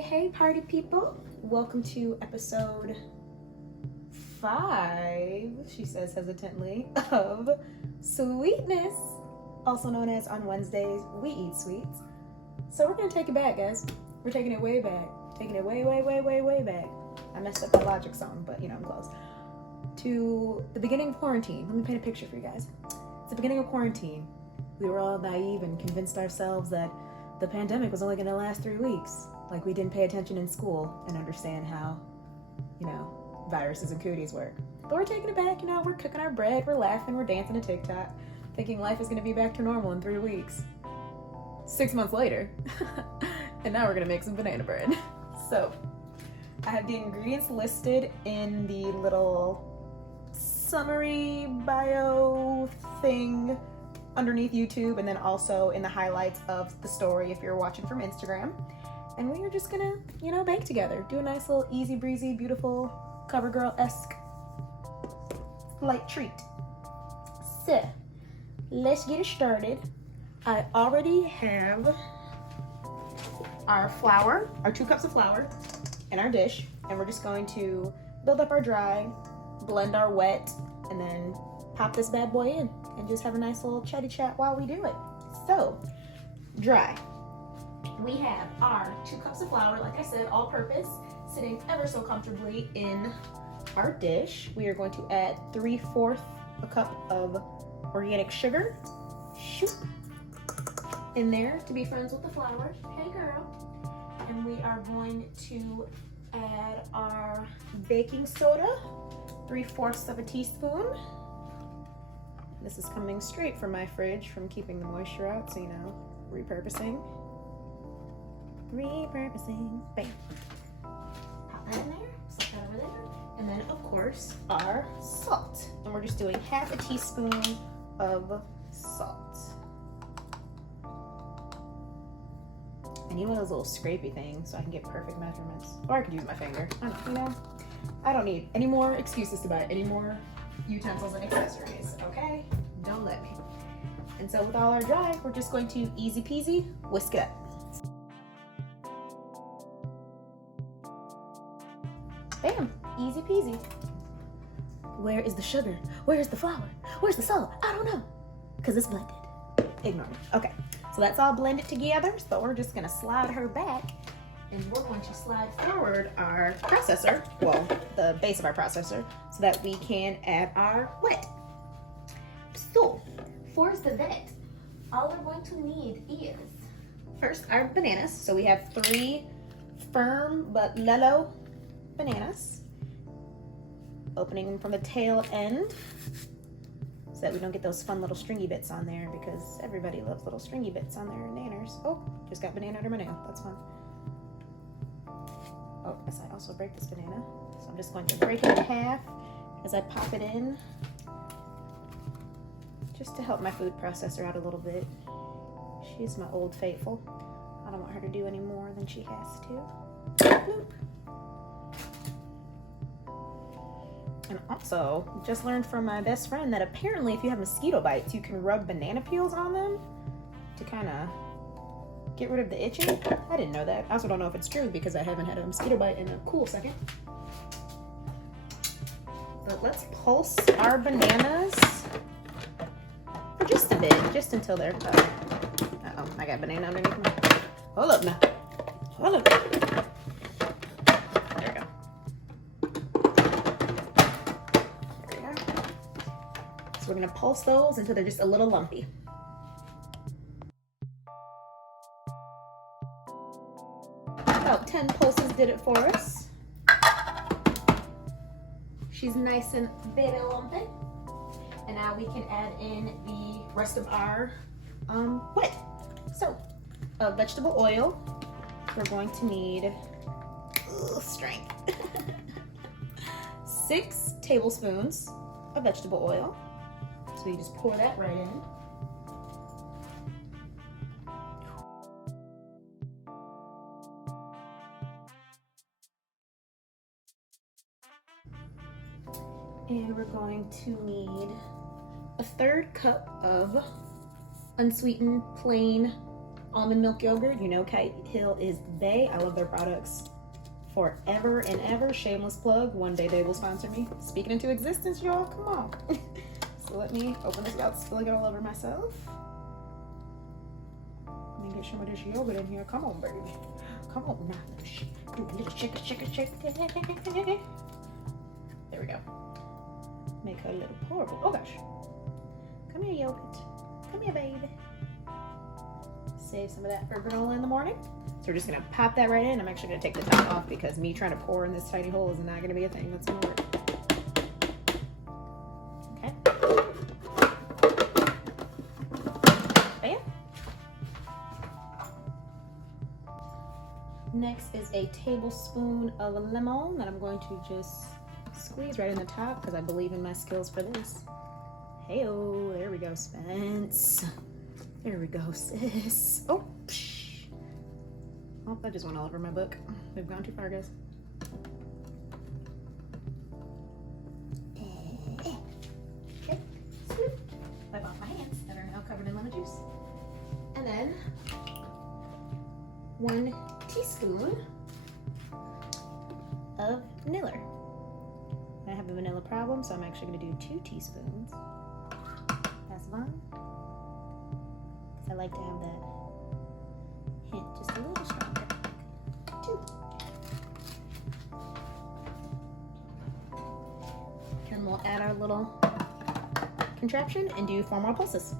Hey, party people. Welcome to episode 5, she says hesitantly, of Sweetness, also known as On Wednesdays, We Eat Sweets. So we're going to take it back, guys. We're taking it way back. Taking it way back. I messed up the Logic song, but I'm close. To the beginning of quarantine. Let me paint a picture for you guys. It's the beginning of quarantine. We were all naive and convinced ourselves that the pandemic was only going to last 3 weeks. Like we didn't pay attention in school and understand how, viruses and cooties work. But we're taking it back, we're cooking our bread, we're laughing, we're dancing to TikTok, thinking life is going to be back to normal in 3 weeks. 6 months later, and now we're going to make some banana bread. So, I have the ingredients listed in the little summary bio thing underneath YouTube, and then also in the highlights of the story if you're watching from Instagram. And we are just gonna, bake together. Do a nice little easy breezy, beautiful CoverGirl-esque light treat. So, let's get it started. I already have our flour, our 2 cups of flour in our dish, and we're just going to build up our dry, blend our wet, and then pop this bad boy in and just have a nice little chatty chat while we do it. So, dry. We have our 2 cups of flour, like I said, all purpose, sitting ever so comfortably in our dish. We are going to add 3/4 a cup of organic sugar. Shoot. In there to be friends with the flour. Hey girl. And we are going to add our baking soda, 3/4 of a teaspoon. This is coming straight from my fridge from keeping the moisture out, so repurposing. Bam. Pop that in there, set that over there. And then, of course, our salt. And we're just doing 1/2 teaspoon of salt. I need one of those little scrapey things so I can get perfect measurements. Or I could use my finger. I don't need any more excuses to buy any more utensils and accessories, okay? Don't let me. And so with all our dry, we're just going to easy peasy whisk it up. Bam, easy peasy. Where is the sugar? Where's the flour? Where's the salt? I don't know, because it's blended. Ignore me. Okay, so that's all blended together. So we're just gonna slide her back, and we're going to slide forward our processor, well, the base of our processor, so that we can add our wet. So, for the wet, all we're going to need is, first, our bananas. So we have 3 firm but lello bananas, opening them from the tail end so that we don't get those fun little stringy bits on there, because everybody loves little stringy bits on their nanners. Oh, just got banana under my nail. That's fun. Oh, yes, I also break this banana. So I'm just going to break it in half as I pop it in, just to help my food processor out a little bit. She's my old faithful. I don't want her to do any more than she has to. Bloop. And also, just learned from my best friend that apparently if you have mosquito bites, you can rub banana peels on them to kind of get rid of the itching. I didn't know that. I also don't know if it's true because I haven't had a mosquito bite in a cool second. But let's pulse our bananas for just a bit, just until they're cut. Uh-oh, I got banana underneath me. Hold up now. Hold up. We're gonna pulse those until they're just a little lumpy. About 10 pulses did it for us. She's nice and baby lumpy. And now we can add in the rest of our wet. So, vegetable oil. We're going to need strength. 6 tablespoons of vegetable oil. So you just pour that right in. And we're going to need a 1/3 cup of unsweetened plain almond milk yogurt. You know Kite Hill is the bae. I love their products forever and ever. Shameless plug. One day they will sponsor me. Speaking into existence, y'all. Come on. So let me open this without spilling it all over myself. Let me get some of this yogurt in here. Come on, baby. Come on now. Do a little shake. There we go. Make her a little pourable. Oh gosh. Come here, yogurt. Come here, baby. Save some of that for granola in the morning. So we're just gonna pop that right in. I'm actually gonna take the top off because me trying to pour in this tiny hole is not gonna be a thing that's gonna work. Okay. Bam. Next is a tablespoon of lemon that I'm going to just squeeze right in the top because I believe in my skills for this. Hey-oh, there we go, Spence. There we go, sis. Oh, psh. Oh, that just went all over my book. We've gone too far, guys. Okay, scoop. Wipe off my hands that are now covered in lemon juice. And then 1 teaspoon of vanilla. I have a vanilla problem, so I'm actually going to do 2 teaspoons. That's fine. I like to have that hint just a little stronger. 2. And we'll add our little contraption and do 4 more pulses.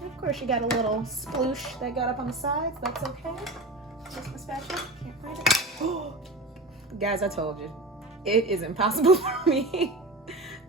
And of course, you got a little sploosh that got up on the sides. That's okay. Just my spatula. Can't find it. Guys, I told you, it is impossible for me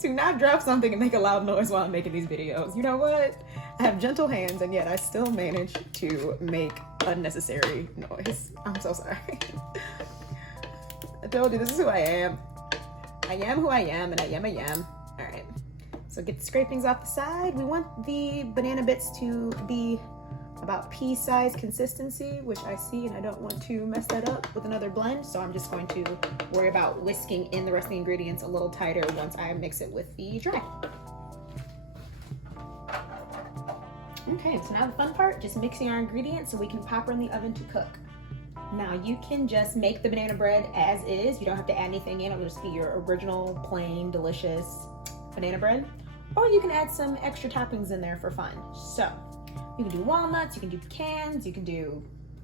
to not drop something and make a loud noise while I'm making these videos. You know what? I have gentle hands and yet I still manage to make unnecessary noise. I'm so sorry. I told you, this is who I am. I am who I am and I am. All right, so get the scrapings off the side. We want the banana bits to be about pea-sized consistency, which I see, and I don't want to mess that up with another blend, so I'm just going to worry about whisking in the rest of the ingredients a little tighter once I mix it with the dry. Okay, so now the fun part, just mixing our ingredients so we can pop her in the oven to cook. Now you can just make the banana bread as is. You don't have to add anything in. It'll just be your original, plain, delicious banana bread. Or you can add some extra toppings in there for fun. So you can do walnuts, you can do pecans, you can do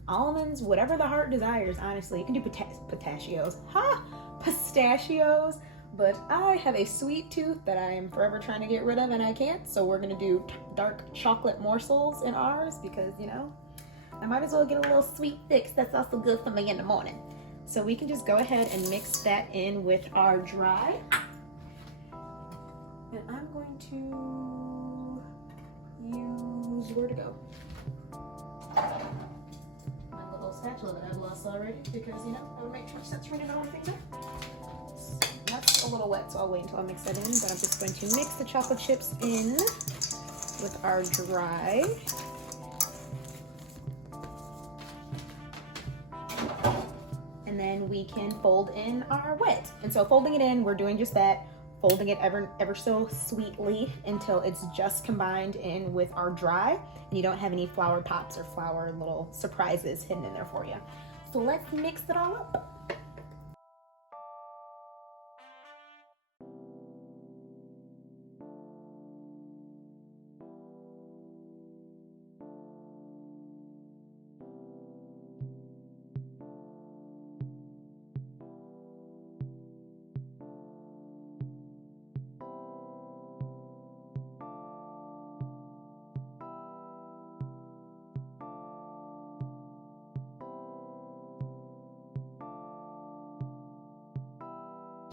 almonds, whatever the heart desires, honestly. You can do pistachios. Pistachios. But I have a sweet tooth that I am forever trying to get rid of and I can't. So we're gonna do dark chocolate morsels in ours because, you know, I might as well get a little sweet fix that's also good for me in the morning. So we can just go ahead and mix that in with our dry. And I'm going to use, where to go? My little spatula that I've lost already because, you know, I would make sure sense running all the things there. That's a little wet, so I'll wait until I mix that in, but I'm just going to mix the chocolate chips in with our dry. And then we can fold in our wet. And so folding it in, we're doing just that, folding it ever so sweetly until it's just combined in with our dry, and you don't have any flour pops or flour little surprises hidden in there for you. So let's mix it all up.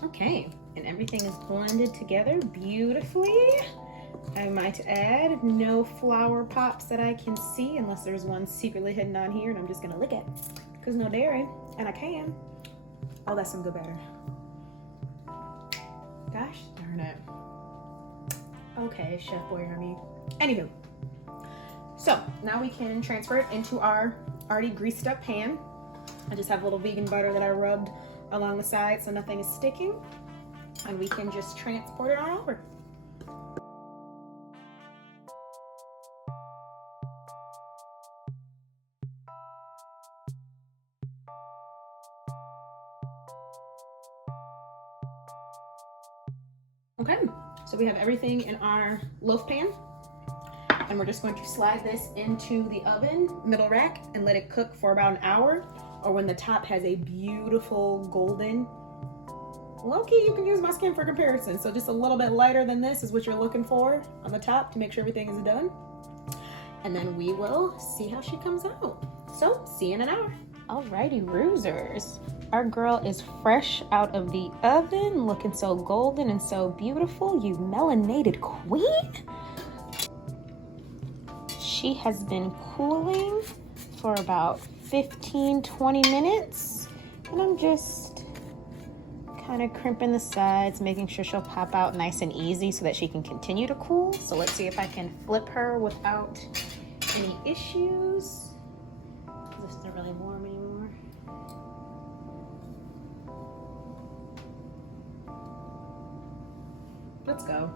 Okay, and everything is blended together beautifully. I might add no flour pops that I can see unless there's one secretly hidden on here and I'm just gonna lick it because no dairy, and I can. Oh, that's some good batter. Gosh darn it. Okay, Chef Boy Army. Anywho, so now we can transfer it into our already greased up pan. I just have a little vegan butter that I rubbed along the side so nothing is sticking, and we can just transport it on over. Okay, so we have everything in our loaf pan, and we're just going to slide this into the oven, middle rack, and let it cook for about an hour, or when the top has a beautiful golden, low-key, you can use my skin for comparison, so just a little bit lighter than this is what you're looking for on the top to make sure everything is done. And then we will see how she comes out. So, see you in an hour. Alrighty, Roosers. Our girl is fresh out of the oven, looking so golden and so beautiful. You melanated queen. She has been cooling for about 15-20 minutes. And I'm just kind of crimping the sides, making sure she'll pop out nice and easy so that she can continue to cool. So let's see if I can flip her without any issues. This isn't really warm anymore. Let's go.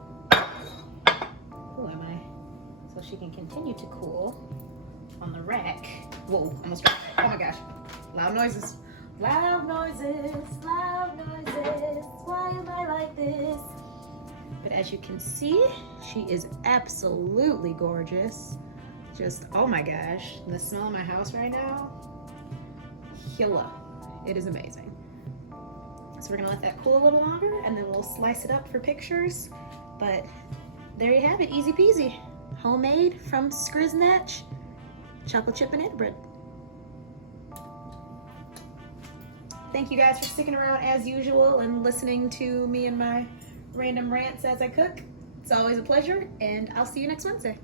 Who am I? So she can continue to cool on the rack. Whoa, almost dropped. Oh my gosh. Loud noises. Loud noises, loud noises. Why am I like this? But as you can see, she is absolutely gorgeous. Just, oh my gosh. The smell in my house right now. Hello. It is amazing. So we're gonna let that cool a little longer and then we'll slice it up for pictures. But there you have it, easy peasy. Homemade from Scriznatch, chocolate chip and bread. Thank you guys for sticking around as usual and listening to me and my random rants as I cook. It's always a pleasure, and I'll see you next Wednesday.